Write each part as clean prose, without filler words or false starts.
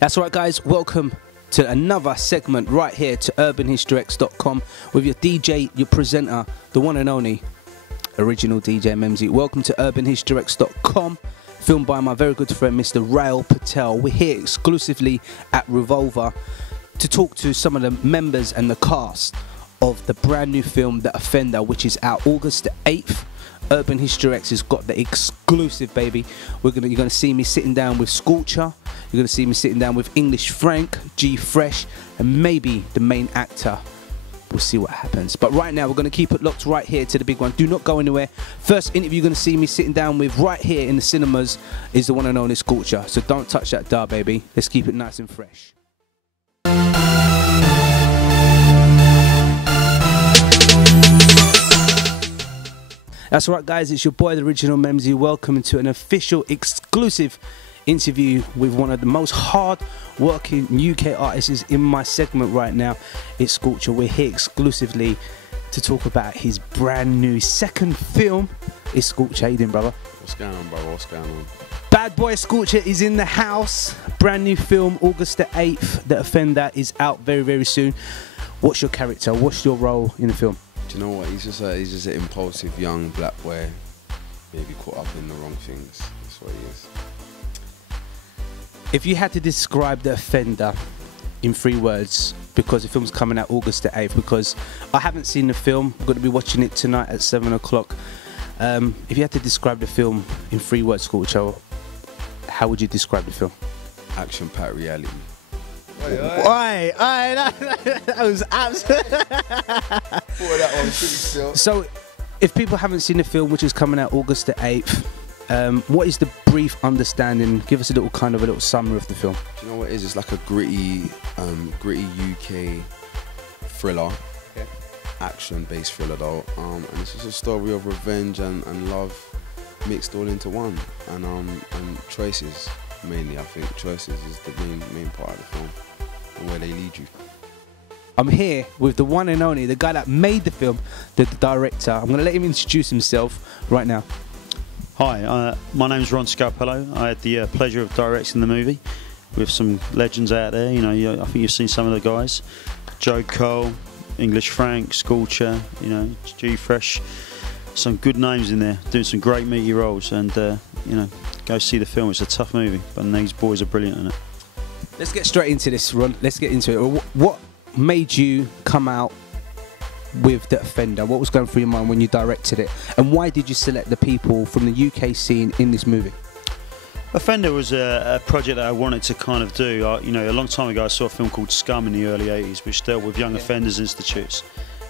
That's right, guys, welcome to another segment right here to urbanhistoryx.com with your DJ, your presenter, the one and only original DJ Memzee. Welcome to urbanhistoryx.com, filmed by my very good friend Mr. Rail Patel. We're here exclusively at Revolver to talk to some of the members and the cast of the brand new film The Offender, which is out August the 8th. Urban History X has got the exclusive, baby. You're gonna see me sitting down with Scorcher. You're gonna see me sitting down with English Frank, G Fresh, and maybe the main actor. We'll see what happens. But right now, we're gonna keep it locked right here to the big one. Do not go anywhere. First interview you're gonna see me sitting down with right here in the cinemas is the one and only Scorcher. So don't touch that dial, baby. Let's keep it nice and fresh. That's right, guys, it's your boy, the original Memzee. Welcome to an official exclusive interview with one of the most hard-working UK artists in my segment right now. It's Scorcher. We're here exclusively to talk about his brand new second film. It's Scorcher. How you doing, brother? What's going on, brother? What's going on? Bad boy Scorcher is in the house. Brand new film, August the 8th. The Offender is out very, very soon. What's your character? What's your role in the film? Do you know what? He's just an impulsive young black boy, maybe caught up in the wrong things. That's what he is. If you had to describe The Offender in 3 words, because the film's coming out August the 8th, because I haven't seen the film, I'm going to be watching it tonight at 7 o'clock. If you had to describe the film in 3 words, Scorcher, how would you describe the film? Action-packed reality. Why? That was absolutely. So, if people haven't seen the film, which is coming out August the 8th, what is the brief understanding? Give us a little summary of the film. Do you know what it is? It's like a gritty UK thriller, okay. Action-based thriller though, and it's just a story of revenge and love mixed all into one, and choices mainly. I think choices is the main part of the film. Where they lead you. I'm here with the one and only, the guy that made the film, the director. I'm going to let him introduce himself right now. Hi, my name's Ron Scarpello. I had the pleasure of directing the movie with some legends out there. You know, I think you've seen some of the guys. Joe Cole, English Frank, Scorcher, you know, G Fresh. Some good names in there, doing some great meaty roles. And, you know, go see the film. It's a tough movie, but these boys are brilliant in it. Let's get straight into this, Ron. Let's get into it. What made you come out with The Offender? What was going through your mind when you directed it? And why did you select the people from the UK scene in this movie? Offender was a project that I wanted to kind of do. You know, a long time ago I saw a film called Scum in the early 80s, which dealt with young offenders institutes.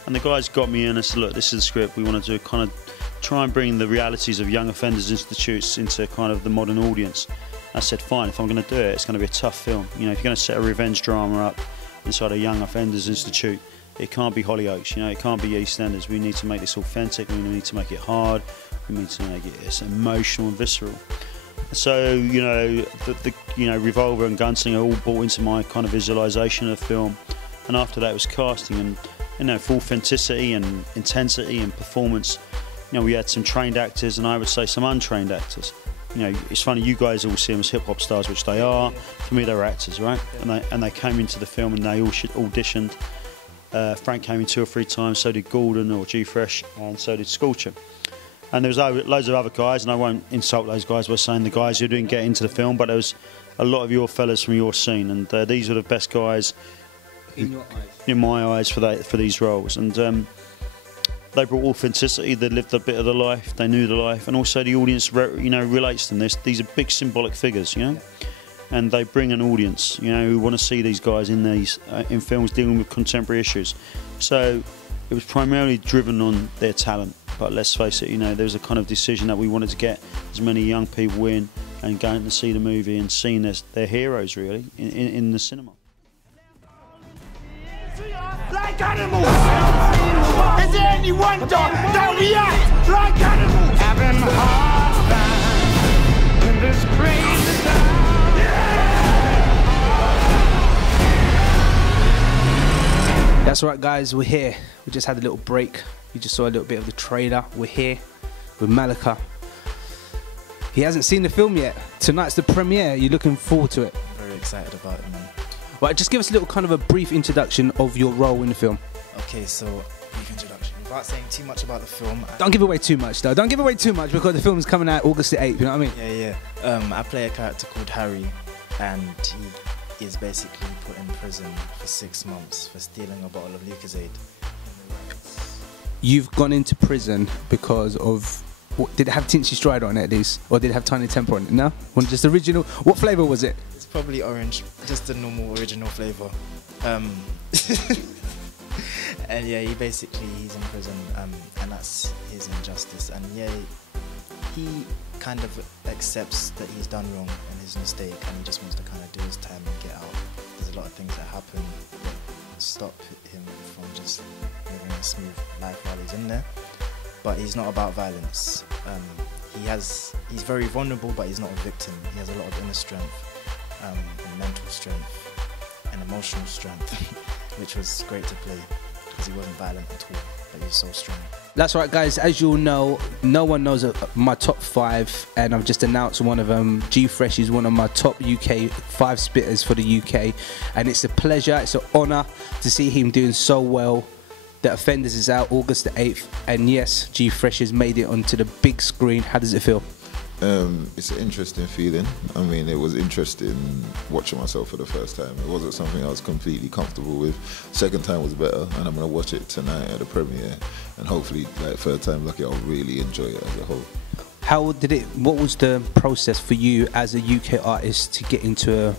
And the guys got me in and said, look, this is the script. We want to do kind of try and bring the realities of young offenders institutes into kind of the modern audience. I said, fine, if I'm going to do it, it's going to be a tough film. You know, if you're going to set a revenge drama up inside a young offenders institute, it can't be Hollyoaks, you know, it can't be EastEnders. We need to make this authentic, we need to make it hard, we need to make it emotional and visceral. So, you know, Revolver and Gunslinger all brought into my kind of visualisation of the film. And after that it was casting, and, you know, for authenticity and intensity and performance, you know, we had some trained actors and I would say some untrained actors. You know, it's funny, you guys all see them as hip-hop stars, which they are. For me, they were actors, right? And they came into the film and they all auditioned. Frank came in 2 or 3 times, so did Gordon or G Fresh, and so did Scorcher. And there was loads of other guys, and I won't insult those guys by saying the guys who didn't get into the film, but there was a lot of your fellas from your scene, and these were the best guys in your eyes, in my eyes, for these roles. And they brought authenticity. They lived a bit of the life. They knew the life, and also the audience, you know, relates to them. These are big symbolic figures, you know, and they bring an audience, you know, who want to see these guys in in films dealing with contemporary issues. So it was primarily driven on their talent. But let's face it, you know, there was a kind of decision that we wanted to get as many young people in and going to see the movie and seeing their heroes really in the cinema. Like animals! Is there anyone that react like animals? Having a hard time in this crazy town. Yeah! That's right, guys, we're here. We just had a little break. You just saw a little bit of the trailer. We're here with Malika. He hasn't seen the film yet. Tonight's the premiere. You're looking forward to it? Very excited about it, man. Right, just give us a little kind of a brief introduction of your role in the film. Okay, so brief introduction. Without saying too much about the film. Don't give away too much, though. Don't give away too much because the film is coming out August the 8th, you know what I mean? Yeah. I play a character called Harry, and he is basically put in prison for 6 months for stealing a bottle of Lucozade. You've gone into prison because of... Did it have Tinchy Strider on it at least? Or did it have Tiny Temper on it? No? One just original... What flavour was it? It's probably orange, just the normal original flavour. And yeah, he's in prison, and that's his injustice. And yeah, he kind of accepts that he's done wrong and his mistake, and he just wants to kind of do his time and get out. There's a lot of things that happen that stop him from just living a smooth life while he's in there. But he's not about violence. He's very vulnerable, but he's not a victim. He has a lot of inner strength, and mental strength, and emotional strength, which was great to play because he wasn't violent at all, but he was so strong. That's right, guys. As you'll know, no one knows my top 5, and I've just announced one of them. G Fresh is one of my top UK 5 spitters for the UK, and it's a pleasure, it's an honour to see him doing so well. The Offenders is out August the 8th, and yes, G Fresh has made it onto the big screen. How does it feel? It's an interesting feeling. I mean, it was interesting watching myself for the first time. It wasn't something I was completely comfortable with. Second time was better, and I'm going to watch it tonight at the premiere. And hopefully, like third time lucky, I'll really enjoy it as a whole. What was the process for you as a UK artist to get into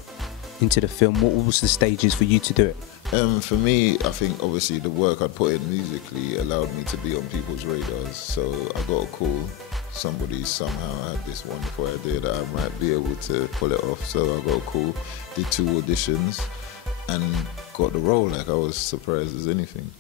the film? What was the stages for you to do it? For me, I think obviously the work I'd put in musically allowed me to be on people's radars. So I got a call. Somebody somehow had this wonderful idea that I might be able to pull it off. So I got a call, did 2 auditions, and got the role. Like, I was surprised as anything.